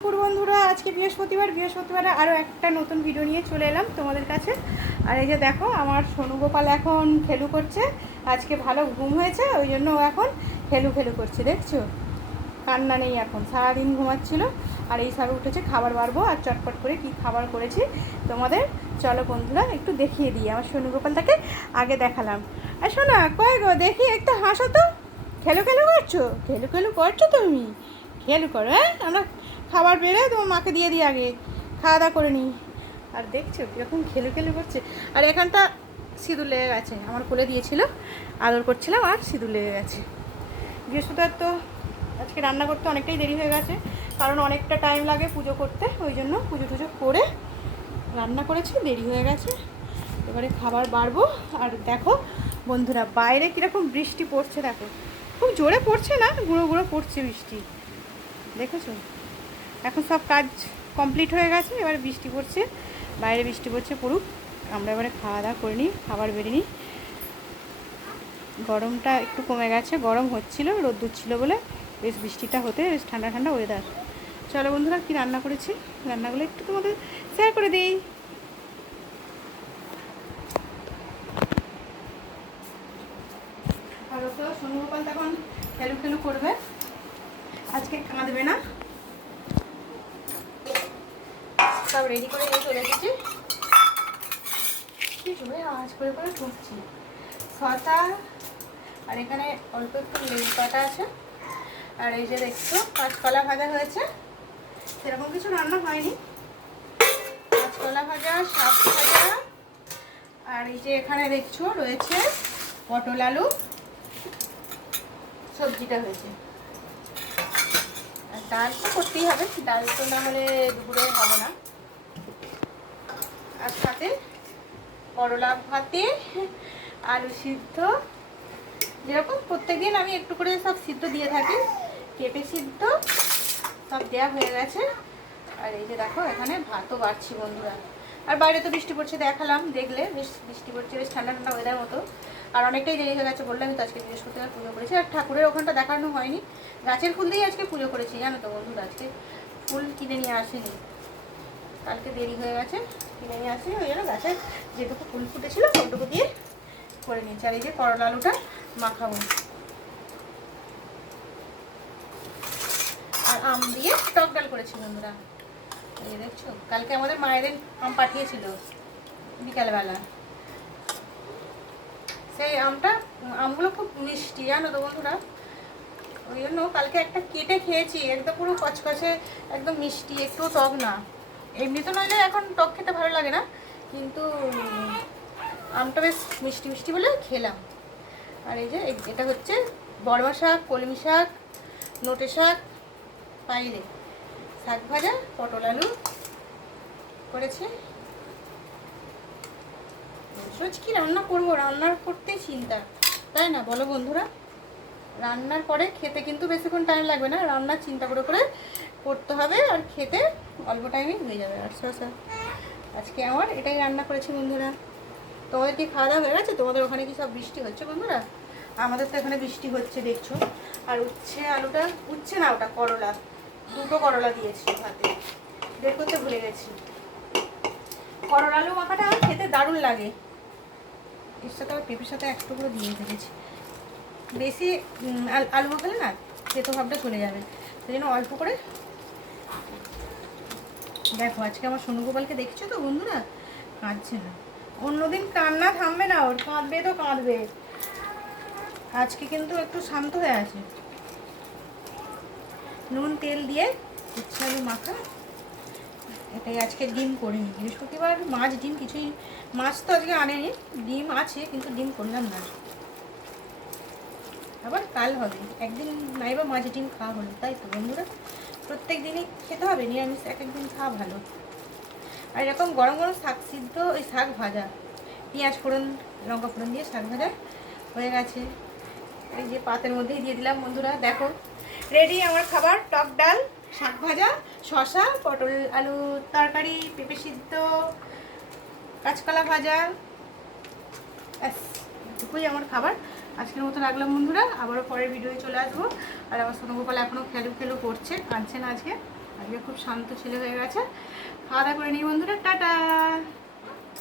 বন্ধুরা আজকে বৃহস্পতিবারে আরও একটা নতুন ভিডিও নিয়ে চলে এলাম তোমাদের কাছে। আর এই যে দেখো আমার সোনু গোপাল এখন খেলু করছে। আজকে ভালো ঘুম হয়েছে, ওই জন্য ও এখন খেলু করছে, দেখছো? কান্না নেই, এখন সারাদিন ঘুমাচ্ছিল। আর এই সবে উঠেছে, খাবার বাড়বো। আর চটপট করে কি খাবার করেছি তোমাদের চলো বন্ধুরা একটু দেখিয়ে দিই। আমার সোনু গোপালটাকে আগে দেখালাম। আর শোনা কয় গো, দেখি একটু হাসো তো। খেলু করছো তুমি? খেলু করো, হ্যাঁ? আমরা খাবার বেড়ে তোমার মাকে দিয়ে দিই, আগে খাওয়া দাওয়া করে নিই। আর দেখছো কীরকম খেলু করছে। আর এখানটা সিঁদুর লেগে গেছে, আমার কোলে দিয়েছিল, আদর করছিলাম আর সিঁদুর লেগে গেছে। বৃহস্পতিবার তো আজকে রান্না করতে অনেকটাই দেরি হয়ে গেছে, কারণ অনেকটা টাইম লাগে পুজো করতে, ওই জন্য পুজো করে রান্না করেছি, দেরি হয়ে গেছে। এবারে খাবার বাড়বো। আর দেখো বন্ধুরা বাইরে কীরকম বৃষ্টি পড়ছে, দেখো খুব জোরে পড়ছে না, গুঁড়ো গুঁড়ো পড়ছে বৃষ্টি, দেখেছো? এখন সব কাজ কমপ্লিট হয়ে গেছে, এবার বৃষ্টি পড়ছে, বাইরে বৃষ্টি পড়ছে পড়ুক, আমরা এবারে খাওয়া দাওয়া করে নিই, খাবার বেড়ে নিই। গরমটা একটু কমে গেছে, গরম হচ্ছিল রোদ্দুর ছিল বলে, বেশ বৃষ্টিটা হতে বেশ ঠান্ডা ঠান্ডা ওয়েদার। চলো বন্ধুরা কী রান্না করেছি, রান্নাগুলো একটু তোমাদের শেয়ার করে দিই। আর তো সোনু গোপাল তখন খেলু করবে, আজকে কাঁদবে না। সব রেডি করে নিয়ে চলে এসেছি, কি জোরে আওয়াজ করে ঢুকছি। শসা আর এখানে অল্প একটু লেবু কাটা আছে। আর এই যে দেখছো কাঁচকলা ভাজা হয়েছে, সেরকম কিছু রান্না হয়নি। কাঁচকলা ভাজা, শাক ভাজা, আর এই যে এখানে দেখছো রয়েছে পটল আলু সবজিটা হয়েছে। আর ডাল তো করতেই হবে, ডাল তো না হলে দুপুরে হবে না। আর সাথে করলা ভাতে আলু সিদ্ধ, যেরকম প্রত্যেকদিন আমি একটু করে সব সিদ্ধ দিয়ে থাকি, পেঁপে সিদ্ধ সব দেওয়া হয়ে গেছে। আর এই যে দেখো এখানে ভাতও বাড়ছি বন্ধুরা। আর বাইরে তো বৃষ্টি পড়ছে, দেখালাম, দেখলে বেশ বৃষ্টি পড়ছে, বেশ ঠান্ডা ঠান্ডা ওয়েদার মতো। আর অনেকটাই দেরি হয়ে গেছে, বললাম তো আজকে বৃহস্পতিবার পুজো করেছি। আর ঠাকুরের ওখানটা দেখানো হয়নি, গাছের ফুল দিয়েই আজকে পুজো করেছি, জানো তো বন্ধুরা। আজকে ফুল কিনে নিয়ে আসেনি, কালকে দেরি হয়ে গেছে, কিনে নিয়ে আসেনি, ওই জন্য গাছের যেটুকু ফুল ফুটেছিল ওটুকু দিয়ে করে নিয়েছি। আর এই যে করলা আলুটা মাখাবো, আর আম দিয়ে টক ডাল করেছি বন্ধুরা। এই দেখছো কালকে আমাদের মায়েদের আম পাঠিয়েছিল বিকালবেলা, সেই আমগুলো খুব মিষ্টি, জানো তো বন্ধুরা। ওই জন্য কালকে একটা কেটে খেয়েছি, একদম পুরো কচকচে, একদম মিষ্টি, একটু টক না। এমনি তো নইলে এখন টক খেতে ভালো লাগে না, কিন্তু আমটা বেশ মিষ্টি মিষ্টি বলে খেলাম। আর এই যে এটা হচ্ছে বড়মা শাক, কলমি শাক, নোটে শাক, পাইলে শাক ভাজা, পটল আলু করেছে। রোজ কি রান্না করবো, রান্নার করতেই চিন্তা, তাই না বলো বন্ধুরা? রান্নার পরে খেতে কিন্তু বেশিক্ষণ টাইম লাগবে না, রান্নার চিন্তা করে করতে হবে, আর খেতে অল্প টাইমেই হয়ে যাবে। আর শসা আজকে আমার এটাই রান্না করেছি বন্ধুরা। তোমাদের কি খাওয়া দাওয়া হয়ে গেছে? তোমাদের ওখানে কি সব বৃষ্টি হচ্ছে বন্ধুরা? আমাদের তো এখানে বৃষ্টি হচ্ছে, দেখছো। আর উচ্ছে আলুটা, উচ্ছে না ওটা করলা, দুটো করলা দিয়েছি ভাতে, বের করতে ভুলে গেছি। করলা আলু মাখাটা খেতে দারুণ লাগে, এর সাথে আবার পেঁপের সাথে একটু করে দিয়ে রেখেছি। বেশি আলু মাখালে না খেতে ভাবটা চলে যাবে, সেই জন্য অল্প করে। দেখো আজকে আমার সোনু গোপালকে দেখছো তো বন্ধুরা, কাঁদছে না। অন্যদিন কান্না থামবে না ওর, কাঁদবে তো কাঁদবে। আজকে কিন্তু একটু শান্ত হয়ে আছে। নুন তেল দিয়ে উচ্ছে আলু মাখা, এটাই আজকে। ডিম করিনি, বৃহস্পতিবার মাছ ডিম কিছুই, মাছ তো আজকে আনেনি, ডিম আছে কিন্তু ডিম করলাম না। আবার কাল হবে, একদিন নাইবা মাছ ডিম খাওয়া হলো, তাই তো বন্ধুরা। প্রত্যেক দিনই খেতে হবে নিরামিষ, এক একদিন খাওয়া ভালো। আর এরকম গরম গরম শাক সিদ্ধ, ওই শাক ভাজা, পেঁয়াজ ফোড়ন লঙ্কা ফোড়ন দিয়ে শাক ভাজা হয়ে গেছে। এই যে পাতের মধ্যেই দিয়ে দিলাম বন্ধুরা, দেখো রেডি আমার খাবার। টক ডাল, শাক ভাজা, শসা, পটল আলু তরকারি, পেঁপে সিদ্ধ, কাঁচকলা ভাজা, ব্যাস এটুকুই আমার খাবার। আজকের মতো রাখলাম বন্ধুরা, আবারও পরের ভিডিওয় চলে আসবো। আর আমার সোনু গোপাল এখনও খেলু করছে, কাঁদছে না আজকে। আজকে খুব শান্ত ছেলে হয়ে গেছে। খাওয়া দাওয়া করে নিই বন্ধুরা, টাটা।